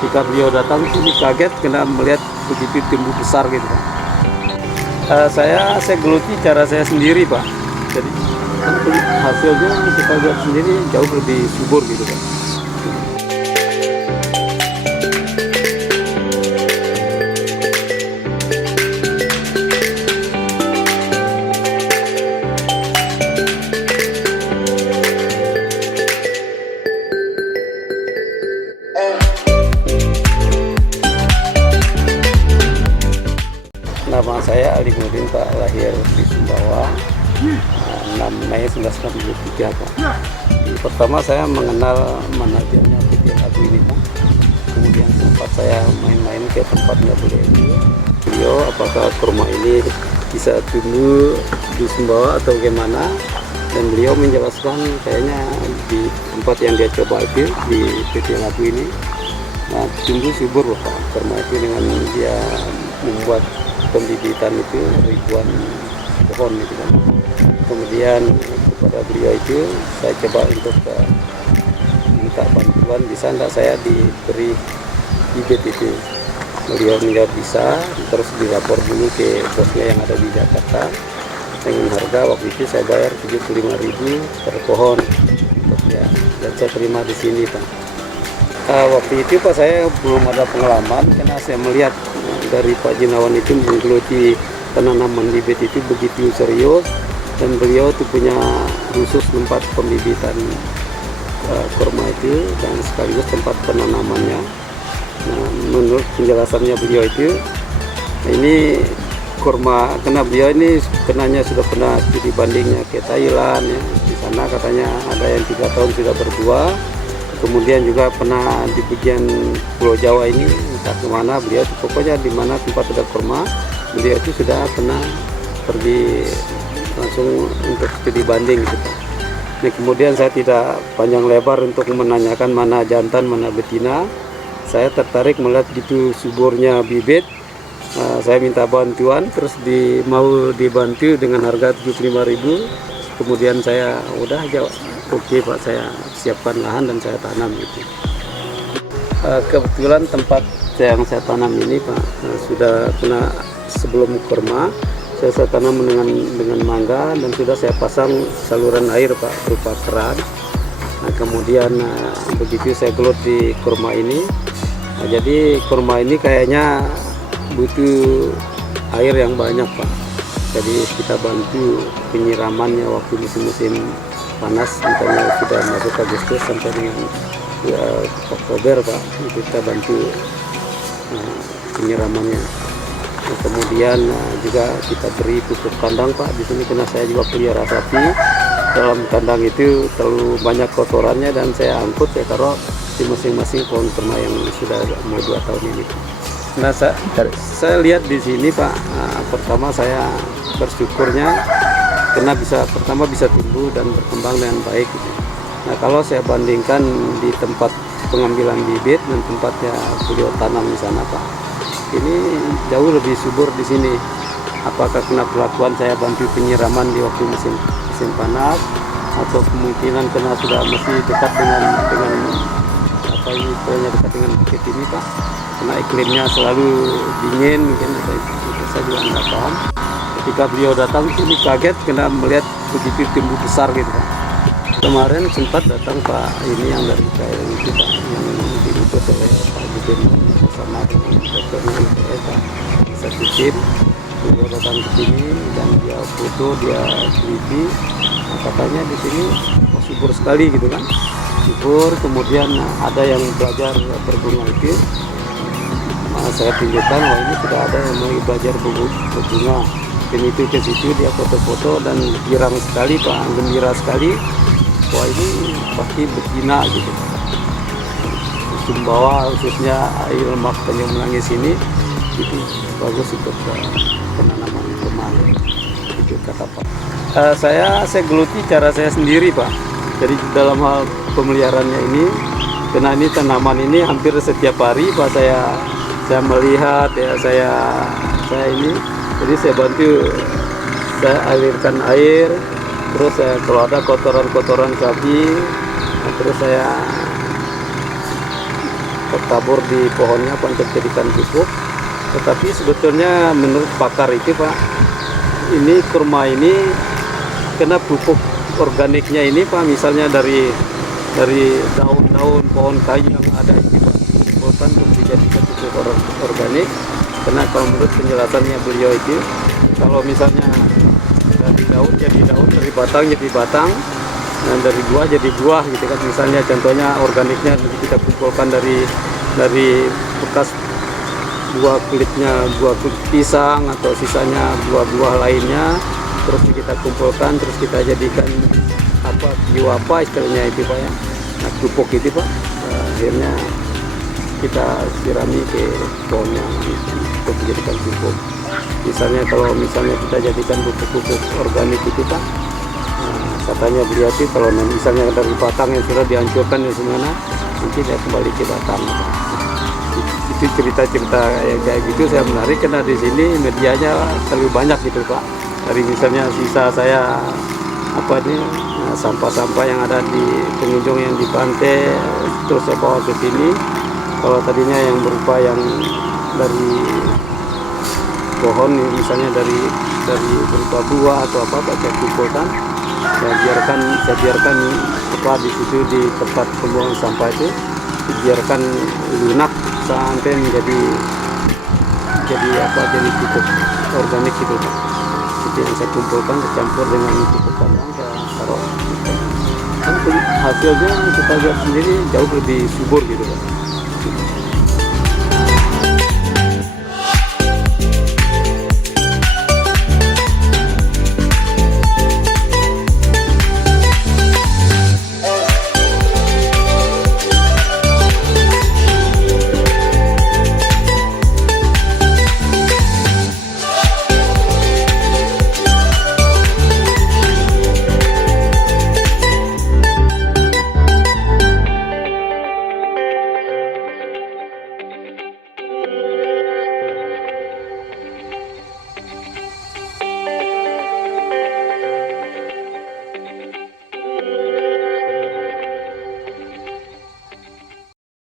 Ketika beliau datang sini kaget karena melihat begitu tumbuh besar gitu Pak. Saya geluti cara saya sendiri Pak. Jadi hasilnya kita lihat sendiri jauh lebih subur gitu Pak. Nama saya Ali Nurdin Pak, lahir di Sumbawa 6 Mei 1963 Pak. Pertama saya mengenal manajernya PT Labu ini Pak. Kemudian sempat saya main-main ke tempatnya beliau, apakah kurma ini bisa tumbuh di Sumbawa atau gimana. Dan beliau menjelaskan kayaknya di tempat yang dia coba itu di PT Labu ini, nah tumbuh subur loh Pak kurma itu, dengan dia membuat pembibitan itu ribuan pohon gitu kan. Kemudian kepada beliau itu saya coba untuk minta bantuan, bisa enggak saya diberi bibit itu. Beliau menjawab bisa, terus dilapor dulu ke bosnya yang ada di Jakarta dengan harga waktu itu saya bayar 75.000 per pohon untuk ya, dan saya terima di sini Pak. Waktu itu Pak saya belum ada pengalaman karena saya melihat dari Pak Jinawan itu menggeluti penanaman bibit itu begitu serius, dan beliau itu punya khusus tempat pembibitan kurma itu dan sekaligus tempat penanamannya. Nah, menurut penjelasannya beliau itu, ini kurma, karena beliau ini kenanya sudah pernah studi bandingnya ke Thailand ya. Di sana katanya ada yang 3 tahun sudah berbuah. Kemudian juga pernah di bagian Pulau Jawa ini, entah kemana beliau, pokoknya di mana tempat ada kurma, beliau itu sudah pernah pergi langsung untuk studi banding gitu. Nah, kemudian saya tidak panjang lebar untuk menanyakan mana jantan, mana betina. Saya tertarik melihat gitu suburnya bibit. Saya minta bantuan, terus mau dibantu dengan harga 75.000. Kemudian saya udah aja, oke Pak, saya siapkan lahan dan saya tanam gitu. Kebetulan tempat yang saya tanam ini Pak sudah kena sebelum kurma, saya tanam dengan mangga dan sudah saya pasang saluran air Pak berupa keran. Nah, kemudian begitu saya gelut di kurma ini, jadi kurma ini kayaknya butuh air yang banyak Pak. Jadi kita bantu penyiramannya waktu musim-musim panas, misalnya sudah masuk Agustus sampai dengan Oktober Pak, kita bantu penyiramannya. Nah, kemudian juga kita beri pupuk kandang Pak. Di sini karena saya juga pelihara sapi, dalam kandang itu terlalu banyak kotorannya dan saya angkut, saya taruh di masing-masing pohon kurma yang sudah mau 2 tahun ini. Nah, saya lihat di sini Pak, pertama saya bersyukurnya karena pertama bisa tumbuh dan berkembang dengan baik gitu. Nah, kalau saya bandingkan di tempat pengambilan bibit dan tempatnya beliau tanam di sana Pak, ini jauh lebih subur di sini. Apakah karena perlakuan saya bantu penyiraman di waktu musim panas, atau kemungkinan karena sudah masih dekat dengan apa ini, dekat dengan bukit ini Pak, karena iklimnya selalu dingin mungkin, itu saya juga nggak paham. Ketika beliau datang sini kaget karena melihat begitu tumbuh besar gitu Pak. Kemarin sempat datang Pak ini yang dari KLN itu Pak, yang diutus oleh Pak Gubernur bersama dengan Dr. Pak. Saya titip, beliau datang ke sini dan dia foto, dia teliti. Nah, katanya di sini subur sekali gitu kan, subur. Kemudian ada yang belajar berbunga itu, saya tunjukkan wah ini sudah ada yang mau belajar berbunga. Dan itu ke situ dia foto-foto dan girang sekali Pak, gembira sekali. Wah ini pasti betina gitu. Sumbawa khususnya air lemak Tanjung Menangis ini itu bagus untuk penanaman kurma. Itu kata Pak. Saya geluti cara saya sendiri Pak. Jadi dalam hal pemeliharaannya ini, karena ini tanaman ini hampir setiap hari Pak saya melihat ya, saya ini, jadi saya bantu, saya alirkan air, terus kalau ada kotoran sapi, nah, terus saya tertabur di pohonnya Pak untuk jadikan pupuk. Tetapi sebetulnya menurut pakar itu Pak, ini kurma ini kena pupuk organiknya ini Pak, misalnya dari daun-daun pohon kayu yang ada itu Pak, dikumpulkan untuk dijadikan pupuk organik. Karena kalau menurut penjelasannya beliau itu, kalau misalnya dari daun jadi daun, dari batang jadi batang, dan dari buah jadi buah gitu kan. Misalnya contohnya organiknya nanti kita kumpulkan dari bekas buah kulitnya, buah kulit pisang atau sisanya buah-buah lainnya, terus kita kumpulkan, terus kita jadikan bio apa istilahnya itu Pak ya, nah pupuk itu Pak. Akhirnya kita sirami ke pohonnya untuk dijadikan pupuk. Misalnya kalau kita jadikan pupuk organik itu Pak, katanya beliau sih kalau misalnya dari batang yang sudah dihancurkan ya semana, nanti dia kembali ke batang. Itu cerita-cerita yang kayak gitu saya menarik karena di sini medianya terlalu banyak gitu Pak. Dari misalnya sisa saya sampah-sampah yang ada di pengunjung yang di pantai, terus saya bawa ke sini. Kalau tadinya yang berupa yang dari pohon, misalnya dari berupa buah atau apa saya kumpulkan, saya biarkan di situ di tempat pembuangan sampah itu, biarkan lunak sampai menjadi pupuk organik gitu Pak. Itu yang saya kumpulkan, dicampur dengan pupuk kandang, saya taruh. Kan hasilnya kita lihat sendiri jauh lebih subur gitu Pak.